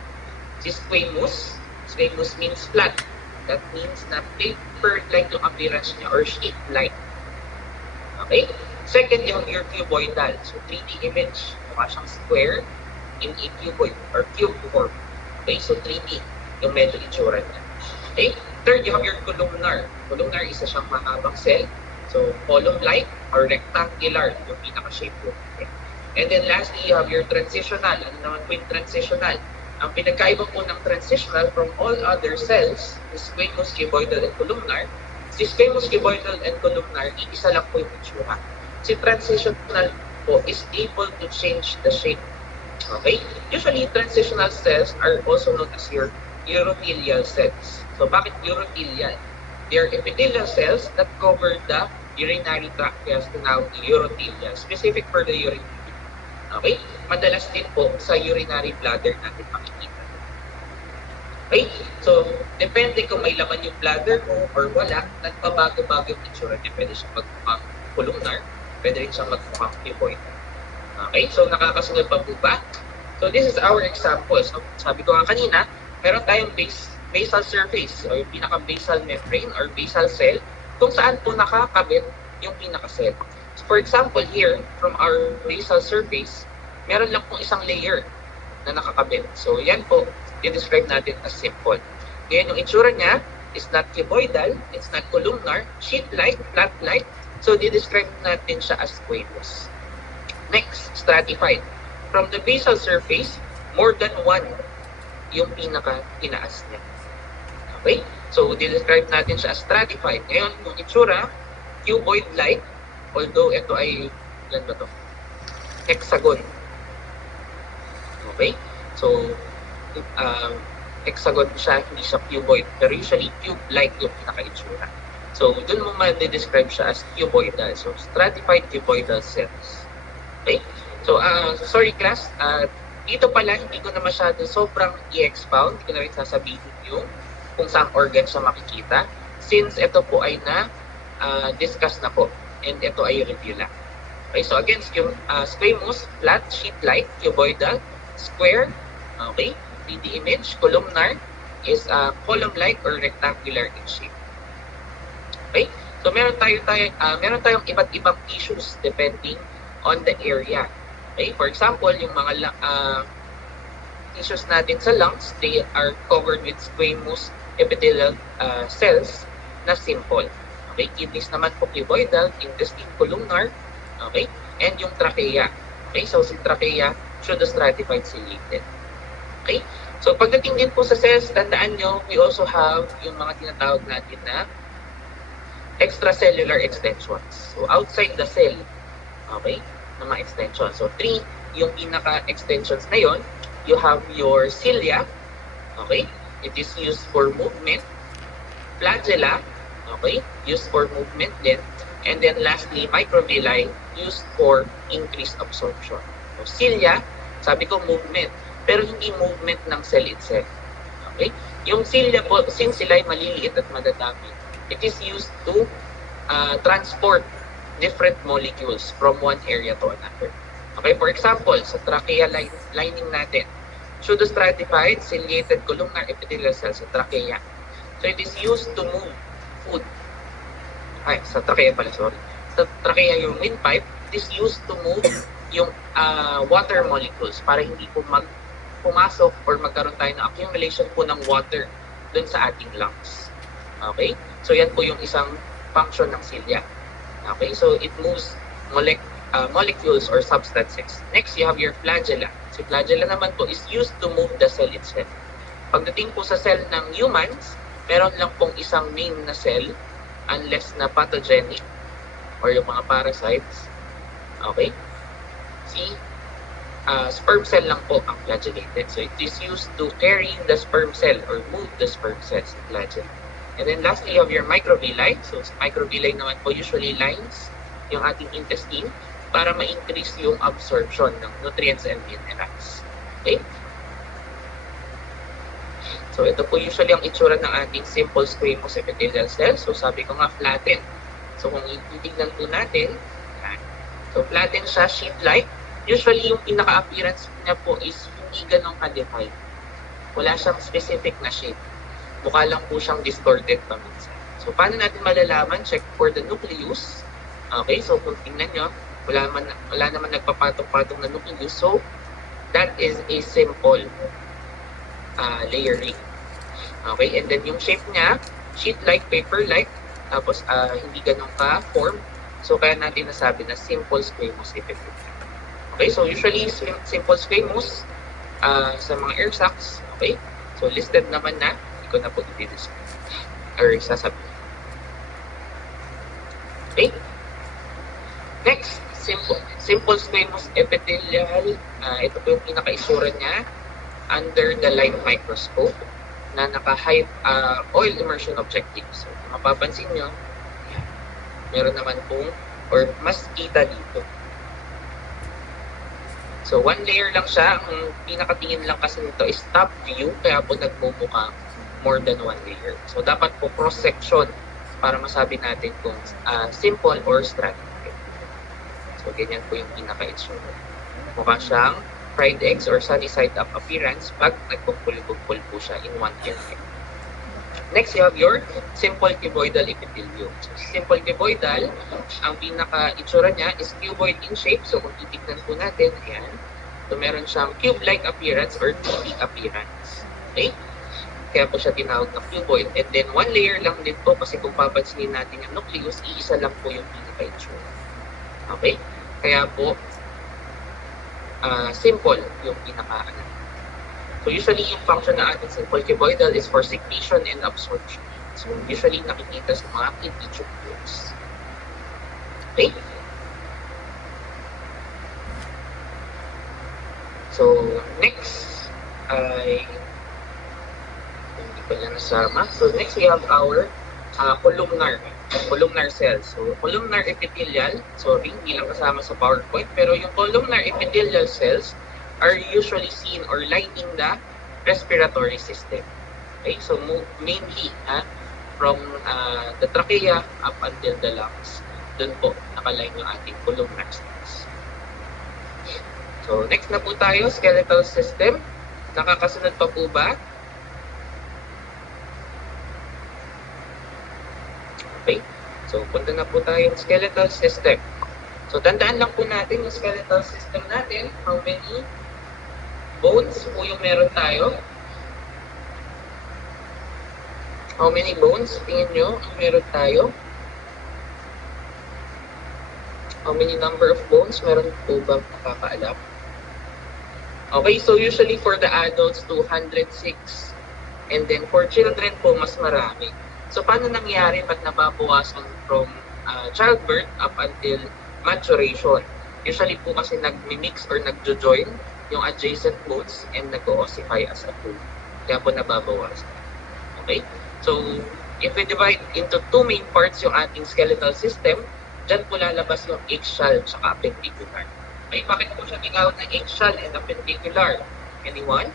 Si squamous. Squamous means flat. That means na paper-like yung appearance niya or shape-like. Okay? Second, yung cuboidal. So, 3D image. Mukha siyang square in a cuboid or cube form. Okay? So, 3D yung medyo itsura niya. Okay? Third, you have your columnar. Columnar, isa siyang mahabang cell. So, column-like or rectangular yung pinaka-shape po. Okay. And then lastly, you have your transitional. Ano naman po yung transitional? Ang pinagkaiba po ng transitional from all other cells is squamous, cuboidal, and columnar. Si squamous, cuboidal, and columnar, isa lang po yung itsura. Si transitional po is able to change the shape. Okay? Usually, transitional cells are also known as your urothelial cells. So, bakit urothelial? They are epithelial cells that cover the urinary tract, kaya tinawag urothelia, specific for the urinary. Okay? Madalas din po sa urinary bladder natin makikita. Okay? So, depende kung may laman yung bladder mo or wala, nagpabago-bago yung itsura niya. Pwede siyang magmukhang columnar, pwede rin siyang magmukhang cuboidal. Okay? So, nakakasunod pa po ba? So, this is our example. So, sabi ko nga kanina, meron tayong basal surface o yung pinaka-basal membrane or basal cell kung saan po nakakabit yung pinaka-cell. So for example, here, from our basal surface, meron lang pong isang layer. na nakakabit. So yan po, i-describe natin as simple. Ngayon yung itsura niya is not cuboidal, it's not columnar, sheet-like, flat-like. So di-describe natin siya as squamous. Next, stratified. From the basal surface, more than one yung pinaka-tinaas niya. Okay? So, di-describe natin siya as stratified. Ngayon, yung itsura, cuboid-like, although ito ay, yan ba to? Hexagon. Okay? So, hexagon siya, hindi siya cuboid. Pero usually, cube-like yung pinaka-itsura. So, dun mo ma-describe siya as cuboidal. So, stratified cuboidal cells. Okay? So, sorry class, dito pala, hindi ko na masyado sobrang i-expound. Hindi ko na rin sasabihin yung kung saan organ siya makikita. Since ito po ay na-discuss na po. And ito ay review lang. Okay, so again, squamous, flat, sheet-like, cuboidal, square, okay, 3D image, columnar is column-like or rectangular in shape. Okay, so meron tayong iba't ibang tissues depending on the area. Okay, for example, yung mga tissues natin sa lungs, they are covered with squamous epithelial cells na simple. Okay, kidneys naman po cuboidal, intestine columnar, okay, and yung trachea. Okay, so si trachea pseudostratified ciliated. Okay, so pagdating din po sa cells, tandaan nyo, we also have yung mga tinatawag natin na extracellular extensions. So outside the cell, okay, na mga extensions. So 3, yung pinaka-extensions na yon, you have your cilia, okay, it is used for movement, flagella, okay, used for movement din, and then lastly, microvilli, used for increased absorption. So cilia, sabi ko movement, pero hindi movement ng cell itself. Okay? Yung cilia po, since sila ay maliliit at madadami, it is used to transport different molecules from one area to another. Okay, for example, sa trachea lining natin, pseudostratified ciliated columnar epithelial cells sa trachea. So it is used to move food. Ay, sa trachea pala, sorry. Sa trachea yung windpipe, it is used to move yung water molecules para hindi po pumasok or magkaroon tayo ng accumulation po ng water dun sa ating lungs. Okay? So yan po yung isang function ng cilia. Okay? So it moves molecules or substances. Next, you have your flagella. Si flagella naman po is used to move the cell itself. Pagdating po sa cell ng humans, meron lang pong isang main na cell unless na pathogenic or yung mga parasites. Okay? Si sperm cell lang po ang flagellated. So it is used to carry the sperm cell or move the sperm cells, flagella. And then lastly, you have your microvilli. So microvilli naman po usually lines yung ating intestine para ma-increase yung absorption ng nutrients and minerals. Okay? So ito po usually ang itsura ng ating simple squamous epithelial cells. So sabi ko nga flatten. So kung titignan po natin, so flatten siya, sheet-like. Usually yung pinaka-appearance niya po is hindi ganun ka-define. Wala siyang specific na shape. Mukha lang po siyang distorted paminsan. So paano natin malalaman? Check for the nucleus. Okay, so kung tingnan nyo, wala naman nagpapatong-patong na nucleus. So that is a simple layering. Okay, and then yung shape niya, sheet-like, paper-like, tapos hindi ganun ka-form. So kaya natin nasabi na simple squamous epithelium. Okay, so usually simple squamous sa mga air sacs. Okay, so listed naman na, hindi ko na po i-describe or sasabihin. Okay, next, simple squamous epithelial. Ito po yung pinaka-isura niya under the light microscope na naka-high oil immersion objective. So mapapansin nyo, meron naman pong or mas kita dito. So one layer lang siya. Ang pinakatingin lang kasi nito is top view, kaya po nagmumukha more than one layer. So dapat po cross-section para masabi natin kung simple or stratified. So ganyan po yung pinaka-itsura. Mukha siyang fried eggs or sunny side up appearance pag nagpupul-pul po siya in one area. Next, you have your simple cuboidal epithelium. So, simple cuboidal, ang pinaka-itsura niya is cuboid in shape. So, kung titignan po natin, ayan, So meron siyang cube-like appearance or 2D appearance. Okay? Kaya po siya tinawag na cuboid. And then one layer lang din po kasi kung papansinin natin yung nucleus, iisa lang po yung pinaka-itsura. Okay? Kaya po, simple yung pinaka-ano. So usually yung function ng ating simple cuboidal is for secretion and absorption. So usually nakikita sa mga kidney tubules. Okay? So next ay hindi pala nasama. So next we have our columnar cells. So columnar epithelial, sorry, hindi lang kasama sa PowerPoint, pero yung columnar epithelial cells are usually seen or lining the respiratory system. Okay, so mainly from the trachea up until the lungs, doon po nakaline yung ating columnar cells. So next na po tayo, skeletal system. Nakakasunod pa po ba? Okay, so punta na po tayo sa skeletal system. So tandaan lang po natin yung skeletal system natin, how many bones po yung meron tayo. How many bones tingin nyo ang meron tayo? How many number of bones meron po ba nakakaalam? Okay, so usually for the adults, 206. And then for children po, mas marami. So paano nangyari pag nababawasan from childbirth up until maturation? Usually po kasi nag-mix or nag-join yung adjacent bones and nag-ossify as a whole. Kaya po nababawasan. Okay? So, if we divide into two main parts yung ating skeletal system, dyan po lalabas yung axial at appendicular. May bakit po siya tinawag na axial and appendicular? Anyone?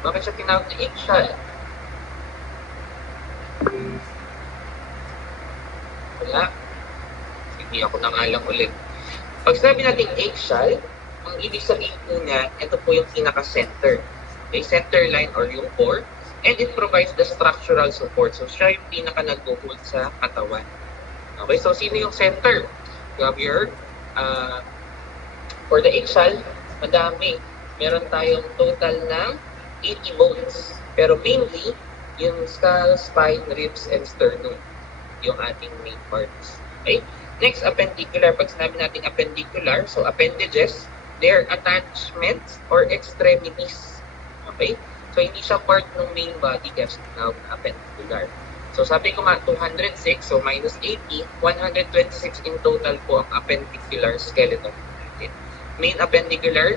Bakit siya tinawag na axial? Wala. Hindi ako nangalang ulit. Pag sabi natin axial, ang ibig sabihin po niya, ito po yung pinaka-center. Okay, center line or yung core. And it provides the structural support. So siya yung pinaka-nag-hold sa katawan. Okay, so sino yung center? You have your, for the axial, madami. Meron tayong total ng 80 bones. Pero mainly, yung skull, spine, ribs, and sternum. Yung ating main parts. Okay? Next, appendicular. Pag sinabi natin appendicular, so appendages, they're attachments or extremities. Okay? So, hindi siya part ng main body kasi tinawag na appendicular. So, sabi ko nga 206, so minus 80, 126 in total po ang appendicular skeleton natin. Main appendicular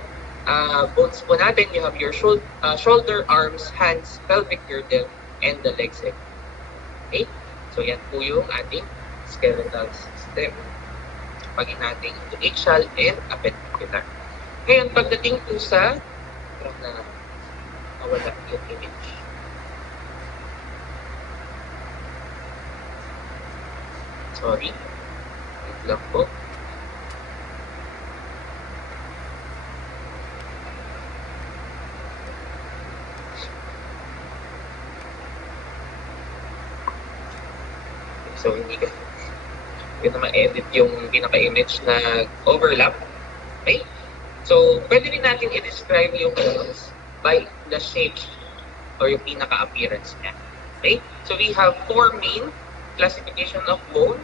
bones po natin, you have your shoulder, arms, hands, pelvic girdle, and the legs. Okay? So, yan po yung ating skeletal system. Pagin natin into axial and appendicular. Ngayon, pagdating po sa nawala yung image. Sorry. Wait lang po. So, hindi na ma-edit yung pinaka-image na overlap. Okay? So, pwede rin natin i-describe yung bones by the shape or yung pinaka-appearance niya. Okay? So, we have four main classification of bone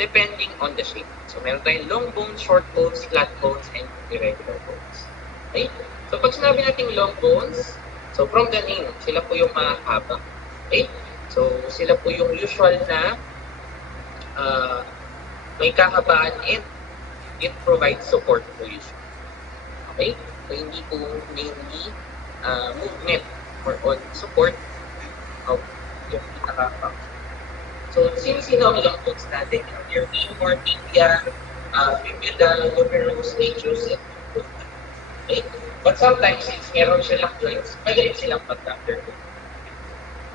depending on the shape. So, meron tayong long bones, short bones, flat bones, and irregular bones. Okay? So, pag sinabi natin long bones, so from the name, sila po yung mahaba. Okay? So, sila po yung usual na may kahabaan and it provides support po usually. Okay? So, hindi po mainly movement or on support of yung pinaka-function. So, sino-sino ang long bones natin? Your femur, tibia, fibula, humerus, meniscus, and okay? But sometimes, since meron silang joints, pwede rin silang pag-undergo.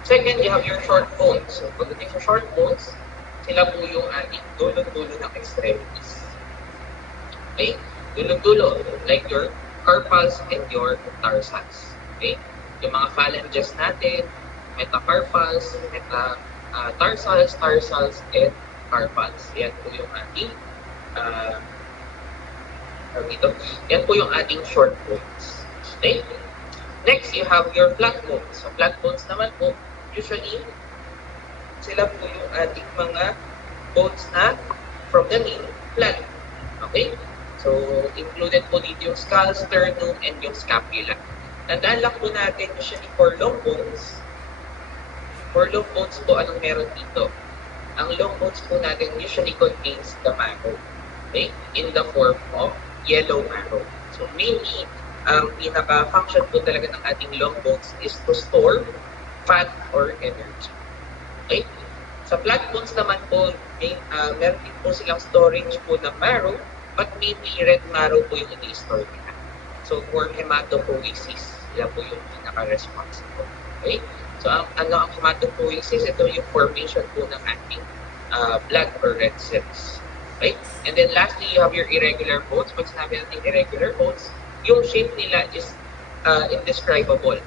Second, you have your short bones. So, pagdating sa short bones, sila po yung ating dulo-dulo ng extremities. Okay? Dulo-dulo, like your carpals and your tarsals. Okay? Yung mga phalanges natin, metacarpals, tarsals, and carpals. Yan po yung ating dito. Yan po yung ating short bones. Okay? Next, you have your flat bones. So, flat bones naman po, usually, sila po yung ating mga bones na from the knee, flat. Okay? So, included po dito yung skull, sternum, and yung scapula. Tandaan lang po natin, usually for long bones po, anong meron dito? Ang long bones po natin usually contains the marrow. Okay? In the form of yellow marrow. So, mainly, ang pinaka-function po talaga ng ating long bones is to store fat or energy. Okay? Sa flat bones naman po, meron din po silang storage po ng marrow, but mainly red marrow po yung ini-store nila. So, for hematopoiesis, sila po yung pinaka-responsible. Okay? So, ang hematopoiesis, ito yung formation po ng ating blood or red cells. Okay? And then lastly, you have your irregular bones. Pag sinabi natin irregular bones, yung shape nila is indescribable.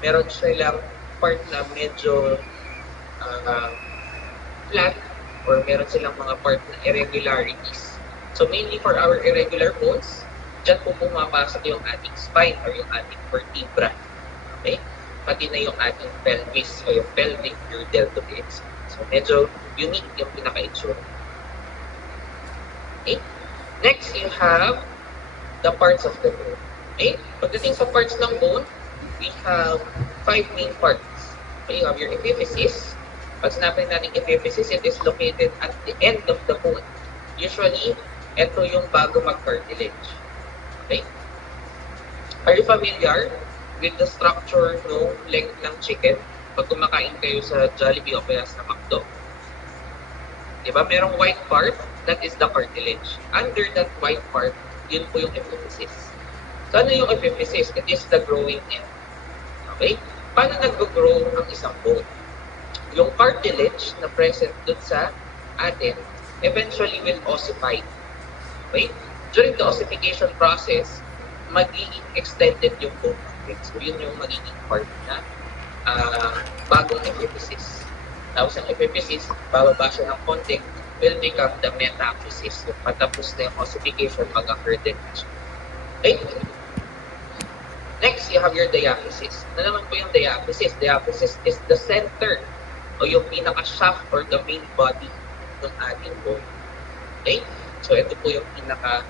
Meron silang part na medyo flat or meron silang mga part na irregularities. So mainly for our irregular bones, dyan po pumapasok yung ating spine or yung ating vertebra. Okay? Pati na yung ating pelvis o yung pelvic deltoids. So medyo unique yung pinaka-itsura. Okay? Next, you have the parts of the bone. Okay? Pagdating sa parts ng bone, we have 5 main parts. Okay, you have your epiphysis. Pag sinabi natin epiphysis, it is located at the end of the bone. Usually, ito yung bago mag-cartilage. Okay? Are you familiar with the structure ng leg ng chicken? Pag kumakain kayo sa Jollibee o kaya sa McDo. Diba? Merong white part, that is the cartilage. Under that white part, yun po yung epiphysis. So, ano yung epiphysis? It is the growing end. Okay? Paano nag-grow ang isang bone? Yung cartilage na present dun sa atin, eventually will ossify. Okay? During the ossification process, magiging extended yung bone natin. So, yun yung magiging part na bagong epiphysis. Tapos ang epiphysis, bababa siya ng konti, will become the metaphysis. Yung patapos na yung ossification, mag-occur din. Okay? Next, you have your diaphysis. Ano naman po yung diaphysis? Diaphysis is the center o yung pinaka-shaft or the main body ng ating bone. Okay? So, ito po yung pinaka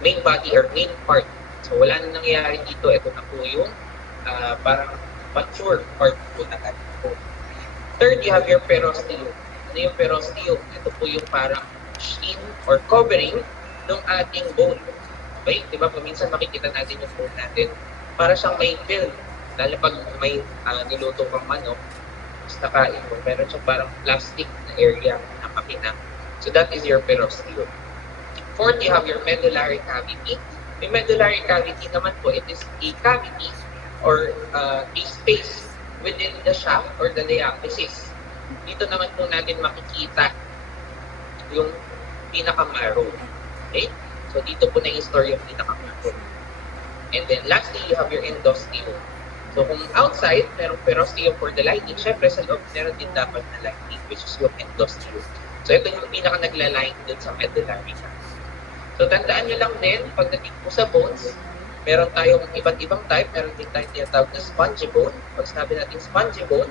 main body or main part. So, wala na nangyayari dito. Ito na po yung parang mature part po ng ating bone. Third, you have your perosteum. Ano yung perosteum? Ito po yung parang skin or covering ng ating bone. Okay? Diba? Paminsan makikita natin yung bone natin. Para siyang may film. Lalo pag may niluto pang manok, tapos nakain mo, meron siyang parang plastic na area na makina. So that is your perosteum. Fourth, you have your medullary cavity. Yung medullary cavity naman po, it is a cavity or a space within the shaft or the diaphysis. Dito naman po natin makikita yung pinaka-marrow. Okay? So, dito po na-store yung pinaka-marrow. And then, lastly, you have your endosteum. So, kung outside, merong perosteum for the lining, syempre sa loob, meron din dapat na lining, which is yung endosteum. So, ito yung pinaka-nagla-line dun sa medullary cavity. So, tandaan nyo lang din, pagdating po sa bones, meron tayong iba't ibang type. Meron din tayong tinatawag na spongy bone. Pag sinabi natin spongy bone,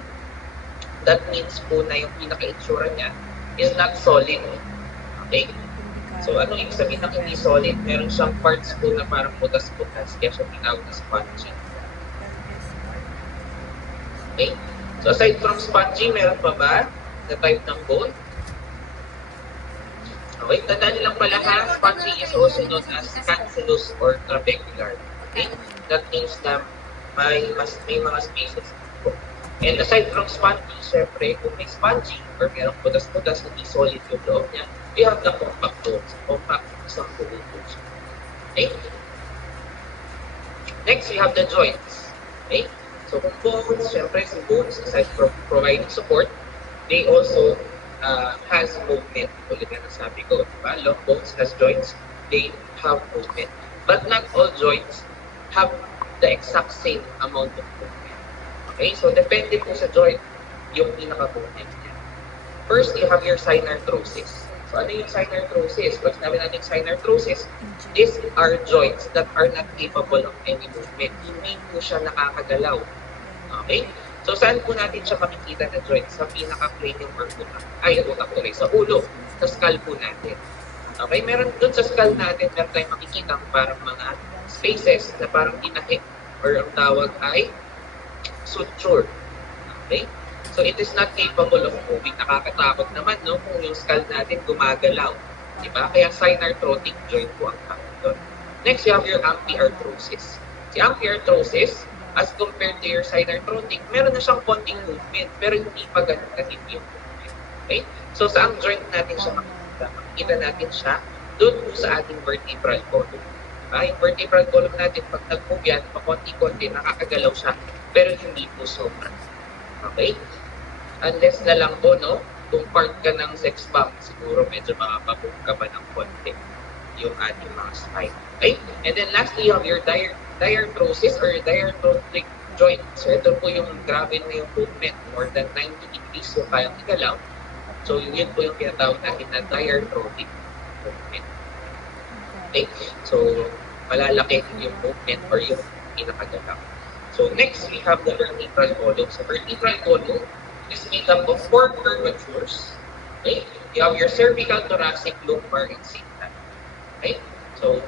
that means po na yung pinaka-itsura niya is not solid. Okay? So, ano yung sabihin ng hindi solid? Meron siyang parts po na parang putas-putas. Kaya siya tinawag na spongy. Okay? So, aside from spongy, meron pa ba na type ng bone? Okay, tandaan niyo lang pala ha, spongy is also known as cancellous or trabecular. Okay? That means na may mga spaces. And aside from spongy, syempre, kung may spongy or merong putas-putas na solid yung loob niya, you have the compact bones. Compact isang buong bones. Okay? Next, we have the joints. Okay? So, kung bones, syempre, si bones, aside from providing support, they also has movement. Ulit na nasabi ko, diba? Long bones has joints, they have movement. But not all joints have the exact same amount of movement. Okay? So, depende po sa joint yung pinaka-movement niya. First, you have your synarthrosis. So ano yung synarthrosis? Pag sinabi natin synarthrosis, these are joints that are not capable of any movement. Hindi po siya nakakagalaw. Okay? So saan po natin siya makikita na joint? Sa pinaka-cranium or utak. Ay, utak tuloy. Sa ulo. Sa skull po natin. Okay? Meron dun sa skull natin, meron tayong makikita parang mga spaces na parang tinahik or ang tawag ay suture. Okay? So it is not capable of moving. Nakakatakot naman, no? Kung yung skull natin gumagalaw. Diba? Kaya synarthrotic joint po ang tawag doon. Next, you have your amphiarthrosis. Si amphiarthrosis, as compared to your synarthrotic, meron na siyang konting movement, pero hindi pa ganun katindi yung movement. Okay? So saan joint natin siya makikita? Makikita natin siya doon po sa ating vertebral column. Yung vertebral column natin, pag nag-move yan, pakonti-konti, nakakagalaw siya, pero hindi po sobra. Okay? Unless na lang po, no? Kung part ka ng sex bomb, siguro medyo makapapog ka pa ng konti yung ating mga spine. Okay? And then lastly, you have your diarthrosis or diarthrotic joint. So ito po yung grabe na yung movement, more than 90 degrees yung kayang igalaw. So yun po yung tinatawag natin na diarthrotic movement. Okay? So malalaki yung movement or yung pinakagalaw. So next, we have the vertebral column. So vertebral column is made up of 4 curvatures. Okay? You have your cervical, thoracic, lumbar, and sacral. Okay? So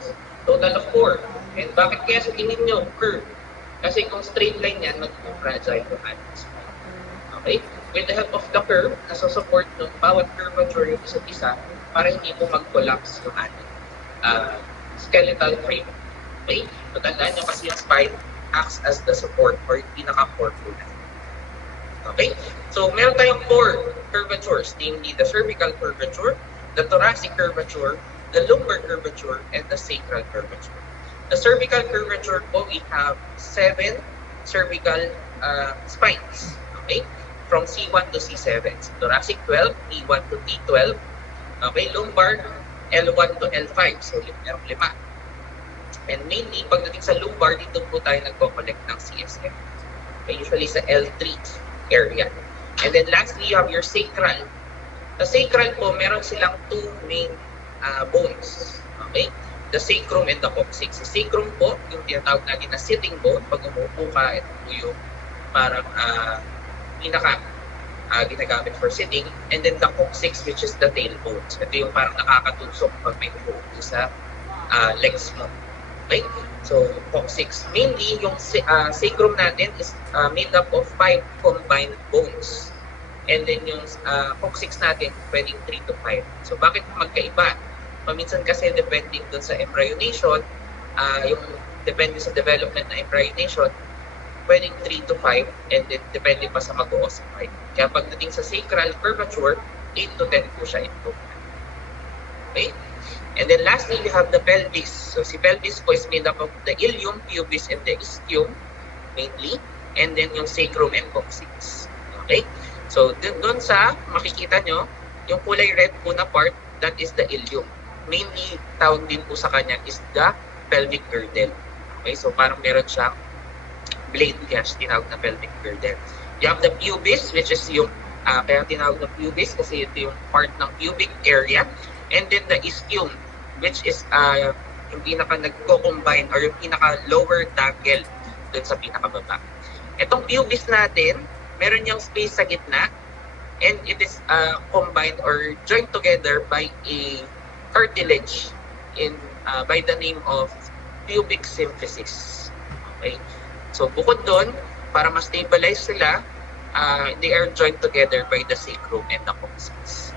total of 4. And bakit kaya sa tingin nyo curve? Kasi kung straight line yan, magiging fragile yung ating spine. Okay? With the help of the curve, nasa-support ng bawat curvature yung isa't isa para hindi po mag-collapse yung ating skeletal frame. Okay? So tandaan nyo kasi yung spine acts as the support or yung pinaka-core po natin. Okay? So meron tayong 4 curvatures, namely the cervical curvature, the thoracic curvature, the lumbar curvature, and the sacral curvature. The cervical curvature po, we have 7 cervical spines. Okay? From C1 to C7. Thoracic 12, T1 to T12. Okay? Lumbar, L1 to L5. So, merong 5. And mainly, pagdating sa lumbar, dito po tayo nagko-collect ng CSF. Okay? Usually sa L3 area. And then lastly, you have your sacral. Sa sacral po, meron silang 2 main bones. Okay? The sacrum and the coccyx. Sa sacrum po, yung tinatawag natin na sitting bone, pag umupo ka, ito po yung parang ginagamit for sitting. And then the coccyx, which is the tailbone. So, ito yung parang nakakatusok pag may umupo sa legs mo. Okay? So, coccyx. Mainly, yung sacrum natin is made up of 5 combined bones. And then yung coccyx natin, pwedeng 3 to 5. So, bakit magkaiba? Paminsan kasi depending dun sa embryonation, yung depende sa development na embryonation, pwedeng 3 to 5 and then depende pa sa mag-oossify. Kaya pagdating sa sacral curvature, 8 to 10 po siya ito. Okay? And then lastly, we have the pelvis. So si pelvis po is made up of the ilium, pubis, and the ischium mainly, and then yung sacrum and coccyx. Okay? So doon sa makikita nyo, yung kulay red po na part, that is the ilium. Mainly, tawag din po sa kanya is the pelvic girdle. Okay, so parang meron siyang blade, kaya tinawag na pelvic girdle. You have the pubis, which is yung, kaya tinawag na pubis kasi ito yung part ng pubic area. And then the ischium, which is yung pinaka nagko-combine or yung pinaka lower dangle dun sa pinakababa. Itong pubis natin, meron yung space sa gitna, and it is combined or joined together by a cartilage by the name of pubic symphysis. Okay? So bukod doon, para ma-stabilize sila, they are joined together by the sacrum and the coccyx.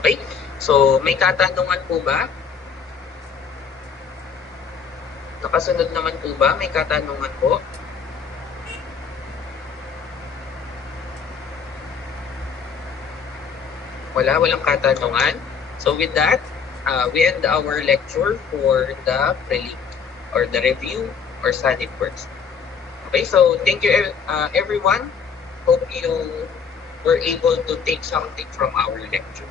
Okay? So may katanungan po ba? Nakasunod naman po ba? May katanungan po? Walang katanungan. So with that, we end our lecture for the prelim or the review or study first. Okay, so thank you everyone. Hope you were able to take something from our lecture.